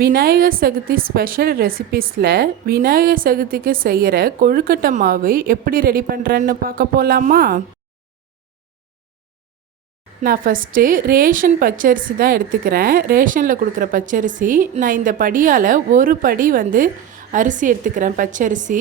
Vinayagar Chaturthi special ரெசிபீஸில் விநாயகர் சதுர்த்திக்கு செய்கிற கொழுக்கட்டை மாவு எப்படி ரெடி பண்ணுறேன்னு பார்க்க போகலாமா நான் ஃபஸ்ட்டு ரேஷன் பச்சரிசி தான் எடுத்துக்கிறேன். ரேஷனில் கொடுக்குற பச்சரிசி நான் இந்த படியால் ஒரு படி வந்து அரிசி எடுத்துக்கிறேன் பச்சரிசி.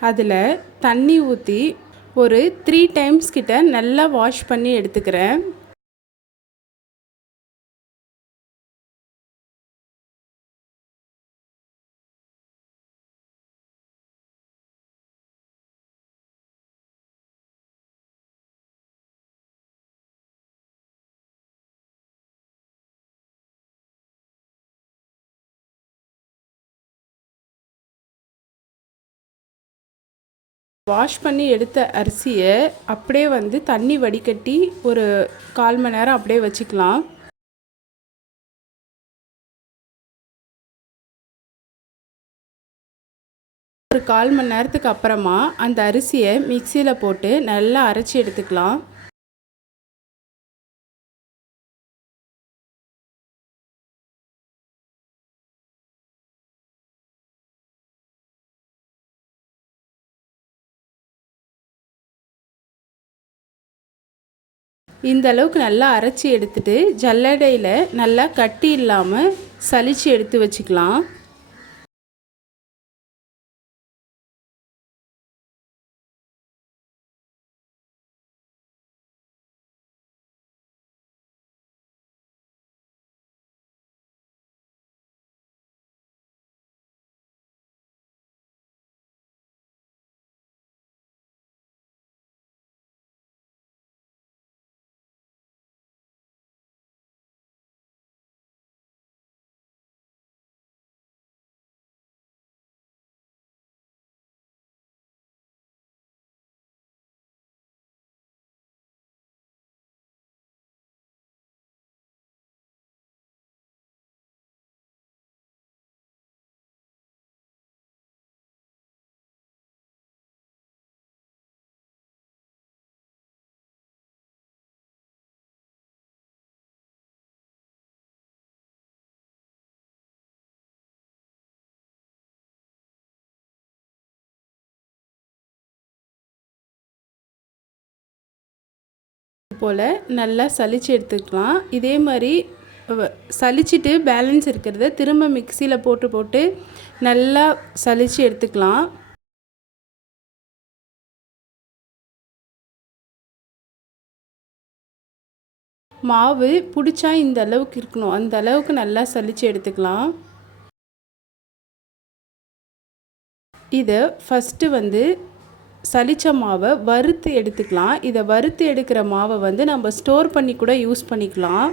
அதில் தண்ணி ஊற்றி ஒரு த்ரீ டைம்ஸ் கிட்ட நல்லா வாஷ் பண்ணி எடுத்துக்கிறேன். வாஷ் பண்ணி எடுத்த அரிசியை அப்படியே வந்து தண்ணி வடிகட்டி ஒரு கால் மணி நேரம் அப்படியே வச்சுக்கலாம். ஒரு கால் மணி நேரத்துக்கு அப்புறமா அந்த அரிசியை மிக்சியில் போட்டு நல்லா அரைச்சி எடுத்துக்கலாம். இந்த அளவுக்கு நல்லா அரைச்சி எடுத்துட்டு ஜல்லடையில் நல்லா கட்டி இல்லாமல் சலித்து எடுத்து வச்சுக்கலாம். போல் நல்லா சளிச்சு எடுத்துக்கலாம் இதே மாதிரி சளிச்சிட்டு பேலன்ஸ் இருக்கிறத திரும்ப மிக்சியில் போட்டு போட்டு நல்லா சளிச்சு எடுத்துக்கலாம். மாவு பிடிச்சா இந்த அளவுக்கு இருக்கணும். அந்த அளவுக்கு நல்லா சளிச்சு எடுத்துக்கலாம். இதை ஃபஸ்ட்டு வந்து சளிச்ச மாவை வறுத்து எடுத்துக்கலாம். இதை வறுத்து எடுக்கிற மாவை வந்து நம்ம ஸ்டோர் பண்ணி கூட யூஸ் பண்ணிக்கலாம்.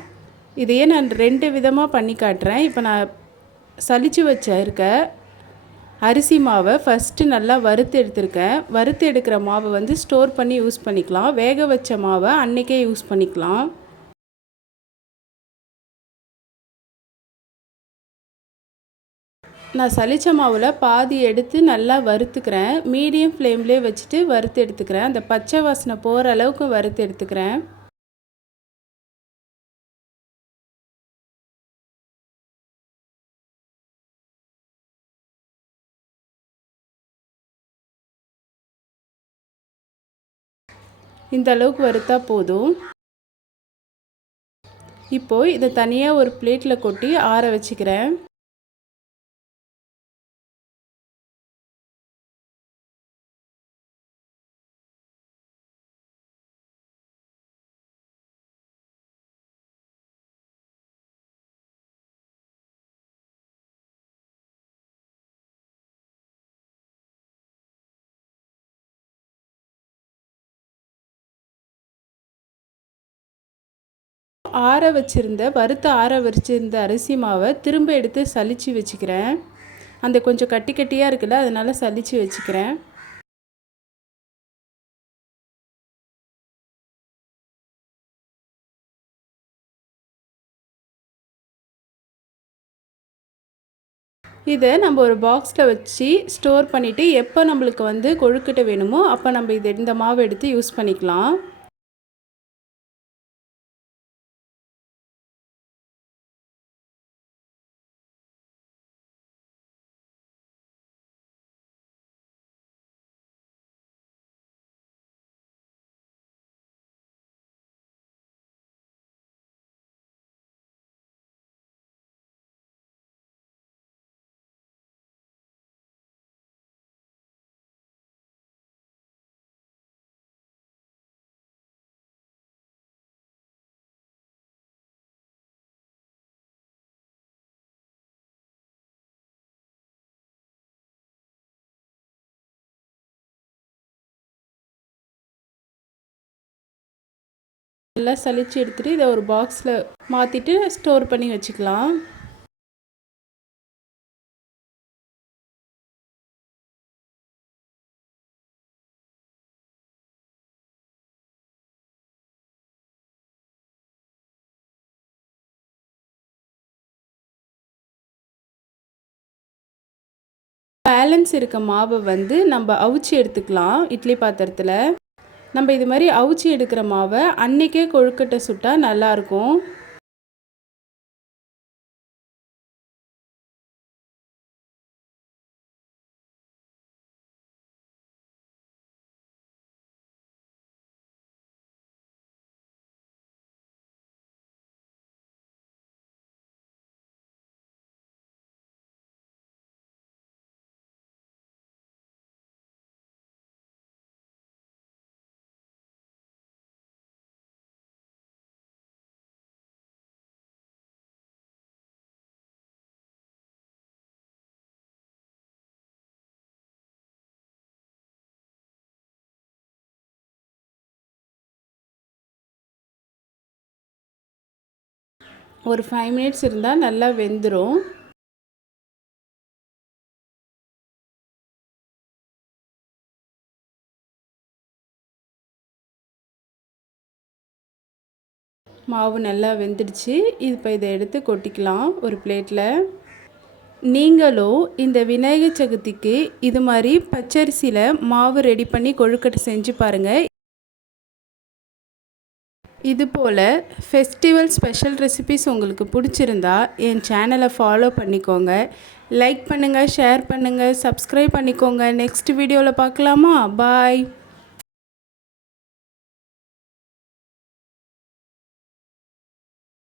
இதையே நான் ரெண்டு விதமாக பண்ணி காட்டுறேன். இப்போ நான் சளிச்சு வச்ச இருக்க அரிசி மாவை ஃபஸ்ட்டு நல்லா வறுத்து எடுத்திருக்கேன். வறுத்து எடுக்கிற மாவை வந்து ஸ்டோர் பண்ணி யூஸ் பண்ணிக்கலாம். வேக வச்ச மாவை அன்றைக்கே யூஸ் பண்ணிக்கலாம். நான் சளிச்ச மாவில் பாதி எடுத்து நல்லா வறுத்துக்கிறேன். மீடியம் ஃப்ளேம்லேயே வச்சுட்டு வறுத்து எடுத்துக்கிறேன். அந்த பச்சை வாசனை போகிற அளவுக்கு வறுத்து எடுத்துக்கிறேன். இந்த அளவுக்கு வறுத்தா போதும். இப்போது இதை தனியாக ஒரு பிளேட்டில் கொட்டி ஆற வச்சுக்கிறேன். ஆற வச்சுருந்த வறுத்து ஆற வச்சுருந்த அரிசி மாவை திரும்ப எடுத்து சலித்து வச்சுக்கிறேன். அந்த கொஞ்சம் கட்டி கட்டியாக இருக்குல்ல அதனால் சலித்து வச்சுக்கிறேன். இதை நம்ம ஒரு பாக்ஸில் வச்சு ஸ்டோர் பண்ணிவிட்டு எப்போ நம்மளுக்கு வந்து கொழுக்கட்டை வேணுமோ அப்போ நம்ம இது இந்த மாவு எடுத்து யூஸ் பண்ணிக்கலாம். நல்லா சளிச்சு எடுத்துகிட்டு இதை ஒரு பாக்ஸில் மாற்றிட்டு ஸ்டோர் பண்ணி வச்சுக்கலாம். பேலன்ஸ் இருக்க மாவை வந்து நம்ம அவிச்சு எடுத்துக்கலாம் இட்லி பாத்திரத்தில். நம்ம இது மாதிரி அவிச்சி எடுக்கிற மாவை அன்றைக்கே கொழுக்கட்டை சுட்டால் நல்லாயிருக்கும் ஒரு ஃபைவ் மினிட்ஸ் இருந்தால் நல்லா வெந்துடும் மாவு நல்லா வெந்துடுச்சு. இப்போ இதை எடுத்து கொட்டிக்கலாம் ஒரு பிளேட்டில் நீங்களும் இந்த விநாயகர் சதுர்த்திக்கு இது மாதிரி பச்சரிசியில் மாவு ரெடி பண்ணி கொழுக்கட்டை செஞ்சு பாருங்கள் இது போல் ஃபெஸ்டிவல் ஸ்பெஷல் ரெசிபிஸ் உங்களுக்கு பிடிச்சிருந்தா என் சேனலை ஃபாலோ பண்ணிக்கோங்க. லைக் பண்ணுங்கள் ஷேர் பண்ணுங்கள் சப்ஸ்கிரைப் பண்ணிக்கோங்க. நெக்ஸ்ட் வீடியோவில் பார்க்கலாமா? பாய்.